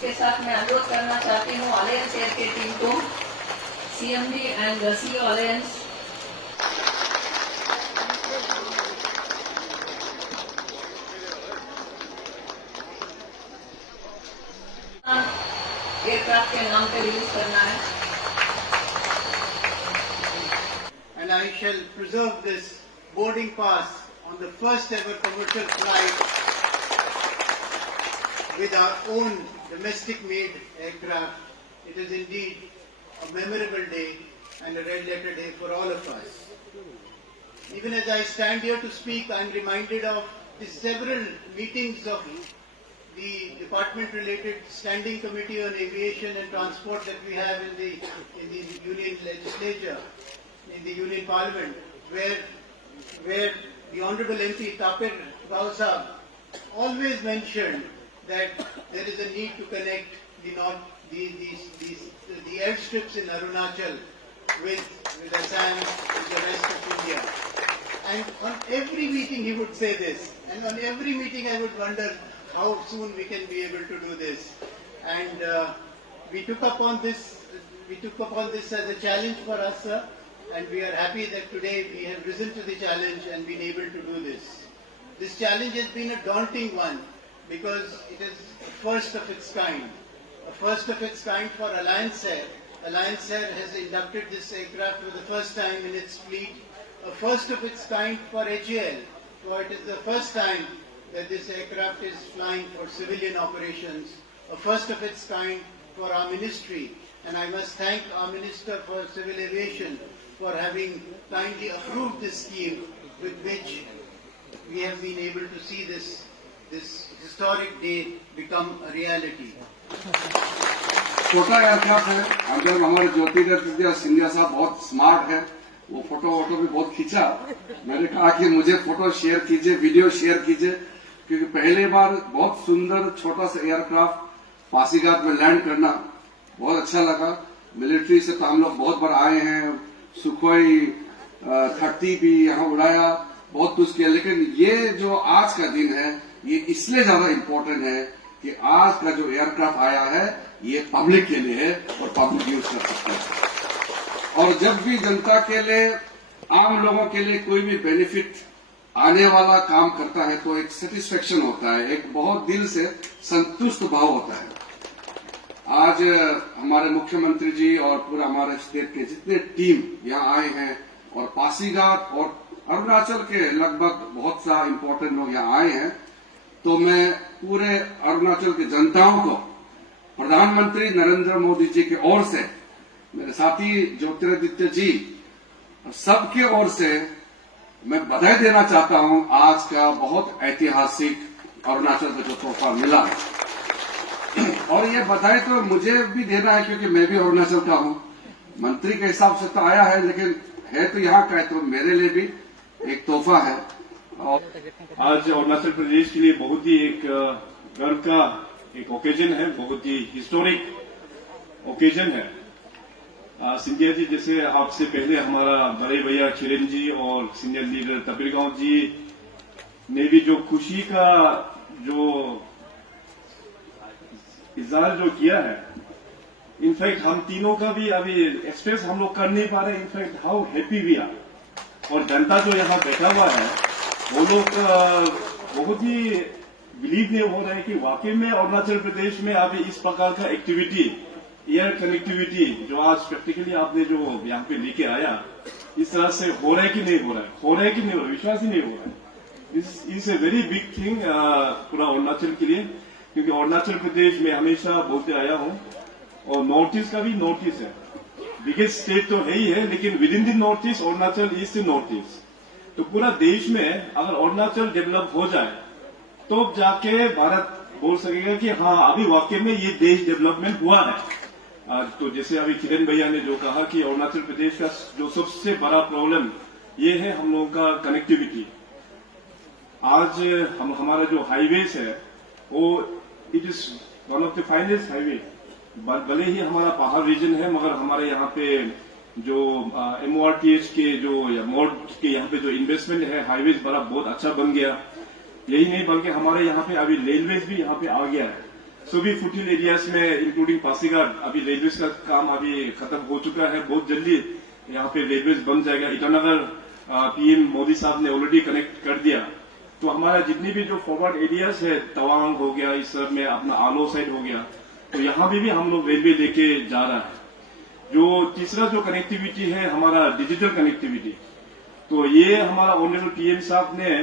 इसके साथ मैं अनुरोध करना चाहती हूँ अलायंस एयर की टीम को, CMD and CEO alliance, aircraft के नाम पे रिलीज करना है। And I shall preserve this boarding pass on the first ever commercial flight with our own domestic made aircraft. It is indeed a memorable day and a red letter day for all of us. Even as I stand here to speak, I am reminded of the several meetings of the department-related standing committee on aviation and transport that we have in the union legislature, in the union parliament, where the Honourable MP Tapir Rao Sahab always mentioned that there is a need to connect the airstrips in Arunachal with Assam, with the rest of India. And on every meeting he would say this, and on every meeting I would wonder how soon we can be able to do this. And we took upon this as a challenge for us, sir, and we are happy that today we have risen to the challenge and been able to do this. This challenge has been a daunting one because it is a first of its kind. A first of its kind for Alliance Air. Alliance Air has inducted this aircraft for the first time in its fleet. A first of its kind for HAL. So it is the first time that this aircraft is flying for civilian operations. A first of its kind for our ministry. And I must thank our Minister for Civil Aviation for having kindly approved this scheme with which we have been able to see this historic day become a reality. छोटा aircraft है। अगर हमारे ज्योतिरादित्य सिंधिया साहब बहुत smart है, वो photo भी बहुत खींचा। मैंने कहा कि मुझे फोटो शेयर कीजिए, वीडियो शेयर कीजिए, क्योंकि पहली बार बहुत सुंदर छोटा सा एयरक्राफ्ट पासीघाट में लैंड करना बहुत अच्छा लगा। मिलिट्री से तो हम लोग बहुत बार आए हैं, सुखोई 30 भी यहाँ उड़ाया, बहुत कुछ किया, लेकिन ये जो आज का दिन है ये इसलिए ज्यादा इम्पोर्टेंट है कि आज का जो एयरक्राफ्ट आया है ये पब्लिक के लिए है और पब्लिक यूज कर सकता है। और जब भी जनता के लिए, आम लोगों के लिए कोई भी बेनिफिट आने वाला काम करता है तो एक सेटिस्फेक्शन होता है, एक बहुत दिल से संतुष्ट भाव होता है। आज हमारे मुख्यमंत्री जी और पूरा हमारे स्टेट के जितने टीम यहाँ आए हैं और पासीघाट और अरुणाचल के लगभग बहुत सा इम्पोर्टेंट लोग यहाँ आए हैं, तो मैं पूरे अरुणाचल की जनताओं को प्रधानमंत्री नरेंद्र मोदी जी की ओर से, मेरे साथी ज्योतिरादित्य जी और सबके ओर से मैं बधाई देना चाहता हूं। आज का बहुत ऐतिहासिक अरुणाचल का जो तोहफा मिला है, और ये बधाई तो मुझे भी देना है क्योंकि मैं भी अरुणाचल का हूं। मंत्री के हिसाब से तो आया है, लेकिन है तो यहाँ का है, तो मेरे लिए भी एक तोहफा है। आज अरुणाचल प्रदेश के लिए बहुत ही एक गर्व का एक ओकेजन है, बहुत ही हिस्टोरिक ओकेजन है। सिंधिया जी, जैसे आपसे पहले हमारा बड़े भैया किरण जी और सीनियर लीडर तपिर गांव जी ने भी जो खुशी का जो इजहार जो किया है, इनफैक्ट हम तीनों का भी अभी एक्सप्रेस हम लोग कर नहीं पा रहे। In fact how happy we are, और जनता जो यहाँ बैठा हुआ है वो लोग बहुत ही बिलीव नहीं हो रहे हैं कि वाकई में अरुणाचल प्रदेश में अभी इस प्रकार का एक्टिविटी, एयर कनेक्टिविटी जो आज प्रैक्टिकली आपने जो यहाँ पे लेके आया, इस तरह से हो रहा है कि नहीं हो रहा है, हो रहा है कि नहीं हो रहा है, विश्वास ही नहीं हो रहा है। इस ए वेरी बिग थिंग पूरा अरुणाचल के लिए, क्योंकि अरुणाचल प्रदेश में हमेशा बोलते आया हूँ, और नॉर्थ ईस्ट का भी नॉर्थ ईस्ट है, बिगेस्ट स्टेट तो है ही है, लेकिन with in the north east Arunachal east north east, तो पूरा देश में अगर अरुणाचल डेवलप हो जाए तो जाके भारत बोल सकेगा कि हाँ अभी वाकई में ये देश डेवलपमेंट हुआ है। तो जैसे अभी किरण भैया ने जो कहा कि अरुणाचल प्रदेश का जो सबसे बड़ा प्रॉब्लम ये है हम लोगों का कनेक्टिविटी। आज हमारा जो हाईवेज है वो it is one of the finest highway. भले ही हमारा पहाड़ रीजन है, मगर हमारे यहाँ पे जो MORTH के जो या मोड के यहाँ पे जो इन्वेस्टमेंट है, हाईवेज बड़ा बहुत अच्छा बन गया। यही नहीं बल्कि हमारे यहाँ पे अभी रेलवेज भी यहाँ पे आ गया है। सभी फुटिल एरियाज में इंक्लूडिंग पासीघाट अभी रेलवे का काम अभी खत्म हो चुका है। बहुत जल्दी यहाँ पे रेलवे बन जाएगा। ईटानगर पीएम मोदी साहब ने ऑलरेडी कनेक्ट कर दिया। तो हमारा जितनी भी जो फॉरवर्ड एरियाज है, तवांग हो गया, इस सब में अपना आलो साइड हो गया, तो यहाँ पे भी हम लोग रेलवे लेके जा रहा है। जो तीसरा जो कनेक्टिविटी है हमारा डिजिटल कनेक्टिविटी, तो ये हमारा ऑनरेबल पीएम साहब ने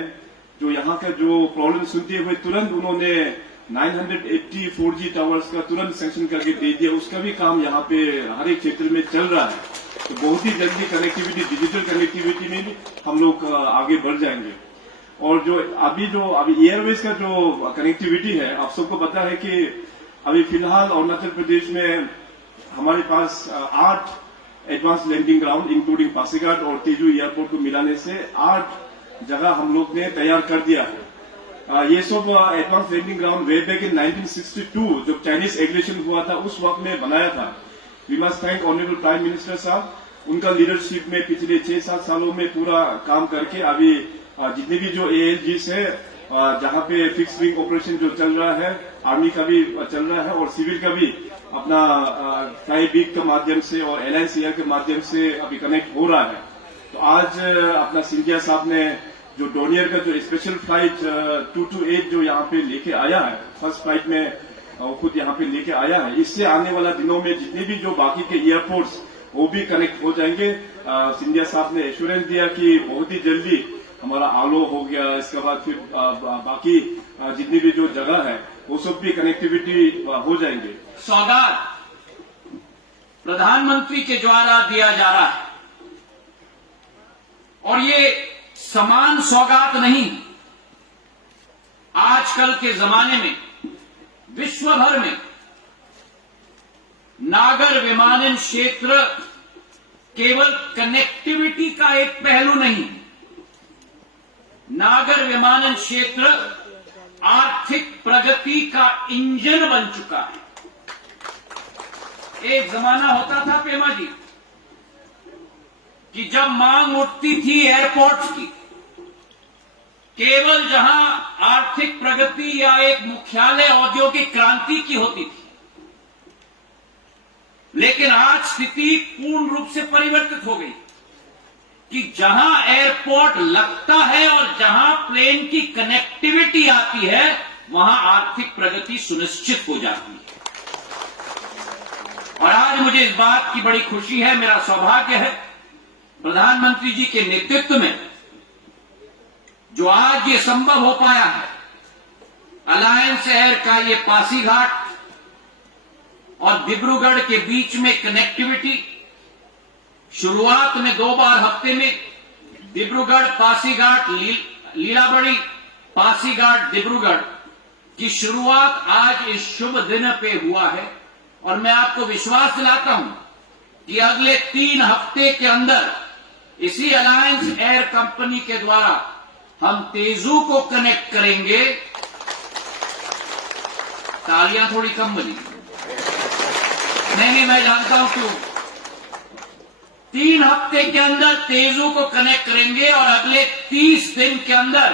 जो यहाँ का जो प्रॉब्लम सुनते हुए तुरंत उन्होंने 980 4G टावर्स का तुरंत सैंक्शन करके दे दिया। उसका भी काम यहाँ पे हर एक क्षेत्र में चल रहा है। तो बहुत ही जल्दी कनेक्टिविटी, डिजिटल कनेक्टिविटी में भी हम लोग आगे बढ़ जाएंगे। और जो अभी एयरवेज का जो कनेक्टिविटी है, आप सबको पता है कि अभी फिलहाल अरुणाचल प्रदेश में हमारे पास 8 advance landing ground including Pasighat और तेजू एयरपोर्ट को मिलाने से 8 जगह हम लोग ने तैयार कर दिया है। ये सब advance landing ground way back in 1962 जब चाइनीज एग्रेशन हुआ था उस वक्त में बनाया था। We must thank honourable prime minister साहब, उनका लीडरशिप में पिछले 6-7 सालों में पूरा काम करके अभी जितने भी जो ALGs है, जहां पे फिक्स विंग ऑपरेशन जो चल रहा है, आर्मी का भी चल रहा है और सिविल का भी अपना फ्लाई बिग के माध्यम से और एलायंस एयर के माध्यम से अभी कनेक्ट हो रहा है। तो आज अपना सिंधिया साहब ने जो डोनियर का जो स्पेशल फ्लाइट 228 जो यहाँ पे लेके आया है, फर्स्ट फ्लाइट में खुद यहाँ पे लेके आया है, इससे आने वाला दिनों में जितने भी जो बाकी के एयरपोर्ट्स वो भी कनेक्ट हो जाएंगे। सिंधिया साहब ने एश्योरेंस दिया कि बहुत ही जल्दी हमारा आलो हो गया, इसके बाद फिर बाकी जितनी भी जो जगह है वो सब भी कनेक्टिविटी हो जाएंगे। सौगात प्रधानमंत्री के द्वारा दिया जा रहा है और ये समान सौगात नहीं, आजकल के जमाने में विश्व भर में नागर विमानन क्षेत्र केवल कनेक्टिविटी का एक पहलू नहीं, नागर विमानन क्षेत्र आर्थिक प्रगति का इंजन बन चुका है। एक जमाना होता था पेमा जी कि जब मांग उठती थी एयरपोर्ट्स की, केवल जहां आर्थिक प्रगति या एक मुख्यालय औद्योगिक क्रांति की होती थी, लेकिन आज स्थिति पूर्ण रूप से परिवर्तित हो गई कि जहां एयरपोर्ट लगता है और जहां प्लेन की कनेक्टिविटी आती है वहां आर्थिक प्रगति सुनिश्चित हो जाती है। और आज मुझे इस बात की बड़ी खुशी है, मेरा सौभाग्य है, प्रधानमंत्री जी के नेतृत्व में जो आज ये संभव हो पाया है, अलायंस एयर का ये पासीघाट और डिब्रूगढ़ के बीच में कनेक्टिविटी, शुरुआत में 2 बार हफ्ते में डिब्रूगढ़ पासीघाट लीलाबड़ी पासीघाट डिब्रूगढ़ की शुरुआत आज इस शुभ दिन पे हुआ है। और मैं आपको विश्वास दिलाता हूं कि अगले 3 हफ्ते के अंदर इसी अलायंस एयर कंपनी के द्वारा हम तेजू को कनेक्ट करेंगे। तालियां थोड़ी कम बनी, नहीं मैं जानता हूं क्यों। 3 हफ्ते के अंदर तेजू को कनेक्ट करेंगे और अगले 30 दिन के अंदर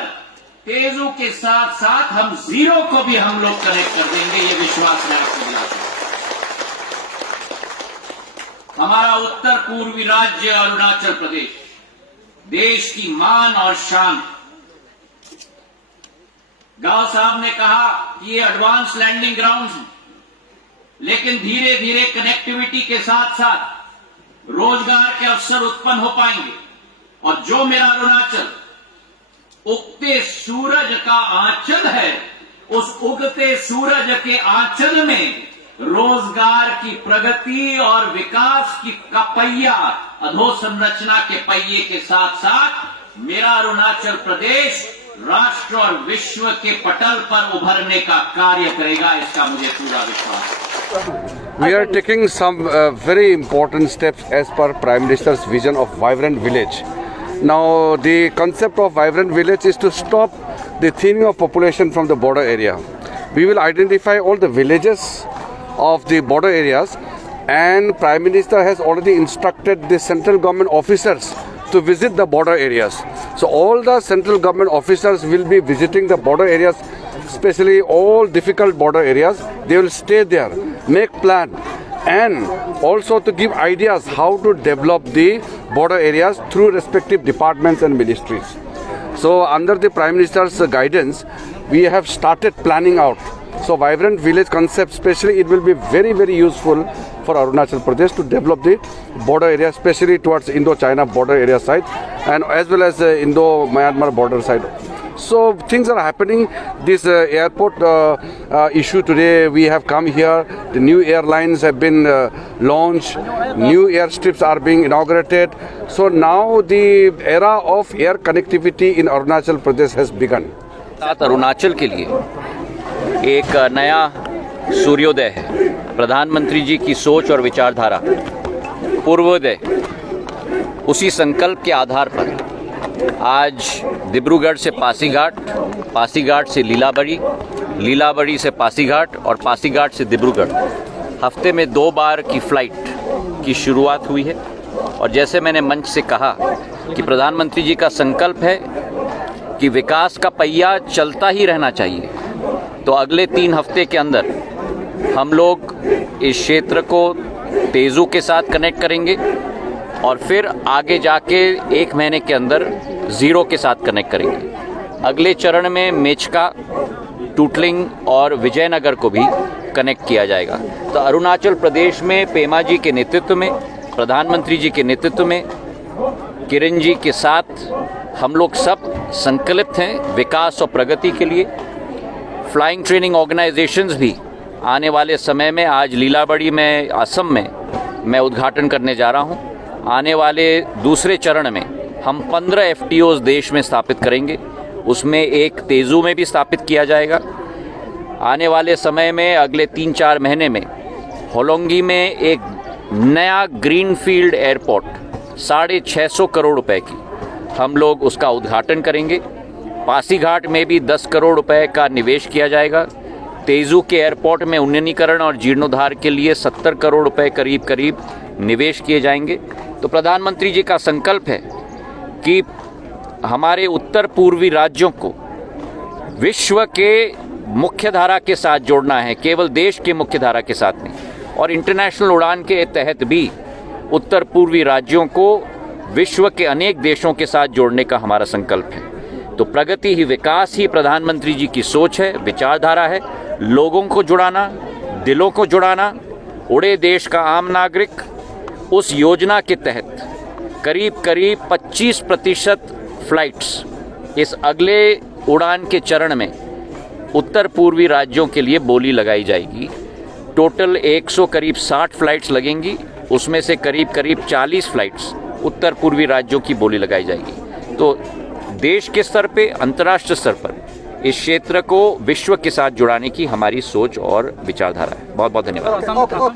तेजू के साथ साथ हम जीरो को भी हम लोग कनेक्ट कर देंगे, ये विश्वास मैं आपको दिलाता हूं। हमारा उत्तर पूर्वी राज्य अरुणाचल प्रदेश देश की मान और शान। गांव साहब ने कहा कि ये एडवांस लैंडिंग ग्राउंड हैं, लेकिन धीरे धीरे कनेक्टिविटी के साथ साथ रोजगार के अवसर उत्पन्न हो पाएंगे। और जो मेरा अरुणाचल उगते सूरज का आंचल है, उस उगते सूरज के आंचल में रोजगार की प्रगति और विकास का पहिया, अधोसंरचना के पहिए के साथ साथ मेरा अरुणाचल प्रदेश राष्ट्र और विश्व के पटल पर उभरने का कार्य करेगा, इसका मुझे पूरा विश्वास है। We are taking some very important steps as per Prime Minister's vision of vibrant village. Now, the concept of vibrant village is to stop the thinning of population from the border area. We will identify all the villages of the border areas, and Prime Minister has already instructed the central government officers to visit the border areas. So all the central government officers will be visiting the border areas especially all difficult border areas. They will stay there, make plan, and also to give ideas how to develop the border areas through respective departments and ministries. So under the Prime Minister's guidance, we have started planning out. So vibrant village concept, especially, it will be very, very useful for Arunachal Pradesh to develop the border area, especially towards Indo-China border area side, and as well as Indo-Myanmar border side. So things are happening. This airport issue today, we have come here. The new airlines have been launched. New airstrips are being inaugurated. So now the era of air connectivity in Arunachal Pradesh has begun. Arunachal के लिए एक नया सूर्योदय है। प्रधानमंत्री जी की सोच और विचारधारा पूर्वोदय, उसी संकल्प के आधार पर आज डिब्रूगढ़ से पासीघाट, पासीघाट से लीलाबड़ी, लीलाबड़ी से पासीघाट और पासीघाट से डिब्रूगढ़ हफ्ते में 2 बार की फ़्लाइट की शुरुआत हुई है। और जैसे मैंने मंच से कहा कि प्रधानमंत्री जी का संकल्प है कि विकास का पहिया चलता ही रहना चाहिए, तो अगले 3 हफ्ते के अंदर हम लोग इस क्षेत्र को तेज़ू के साथ कनेक्ट करेंगे और फिर आगे जाके 1 महीने के अंदर ज़ीरो के साथ कनेक्ट करेंगे। अगले चरण में मेचका, टूटलिंग और विजयनगर को भी कनेक्ट किया जाएगा। तो अरुणाचल प्रदेश में पेमा जी के नेतृत्व में, प्रधानमंत्री जी के नेतृत्व में, किरण जी के साथ हम लोग सब संकल्पित हैं विकास और प्रगति के लिए। फ्लाइंग ट्रेनिंग ऑर्गेनाइजेशंस भी आने वाले समय में, आज लीलाबड़ी में असम में मैं उद्घाटन करने जा रहा हूं। आने वाले दूसरे चरण में हम 15 FTOs देश में स्थापित करेंगे, उसमें एक तेज़ू में भी स्थापित किया जाएगा। आने वाले समय में अगले 3-4 महीने में होलोंगी में एक नया ग्रीनफील्ड एयरपोर्ट 650 करोड़ रुपए की हम लोग उसका उद्घाटन करेंगे। पासीघाट में भी 10 करोड़ रुपए का निवेश किया जाएगा। तेज़ू के एयरपोर्ट में उन्नतीकरण और जीर्णोद्धार के लिए 70 करोड़ रुपए करीब निवेश किए जाएंगे। तो प्रधानमंत्री जी का संकल्प है कि हमारे उत्तर पूर्वी राज्यों को विश्व के मुख्य धारा के साथ जोड़ना है, केवल देश के मुख्य धारा के साथ नहीं। और इंटरनेशनल उड़ान के तहत भी उत्तर पूर्वी राज्यों को विश्व के अनेक देशों के साथ जोड़ने का हमारा संकल्प है। तो प्रगति ही विकास ही प्रधानमंत्री जी की सोच है, विचारधारा है। लोगों को जुड़ाना, दिलों को जुड़ाना, उड़े देश का आम नागरिक। उस योजना के तहत करीब 25% फ्लाइट्स इस अगले उड़ान के चरण में उत्तर पूर्वी राज्यों के लिए बोली लगाई जाएगी। टोटल 160 फ्लाइट्स लगेंगी, उसमें से करीब 40 फ्लाइट्स उत्तर पूर्वी राज्यों की बोली लगाई जाएगी। तो देश के स्तर पे, अंतर्राष्ट्रीय स्तर पर इस क्षेत्र को विश्व के साथ जुड़ाने की हमारी सोच और विचारधारा है। बहुत बहुत धन्यवाद।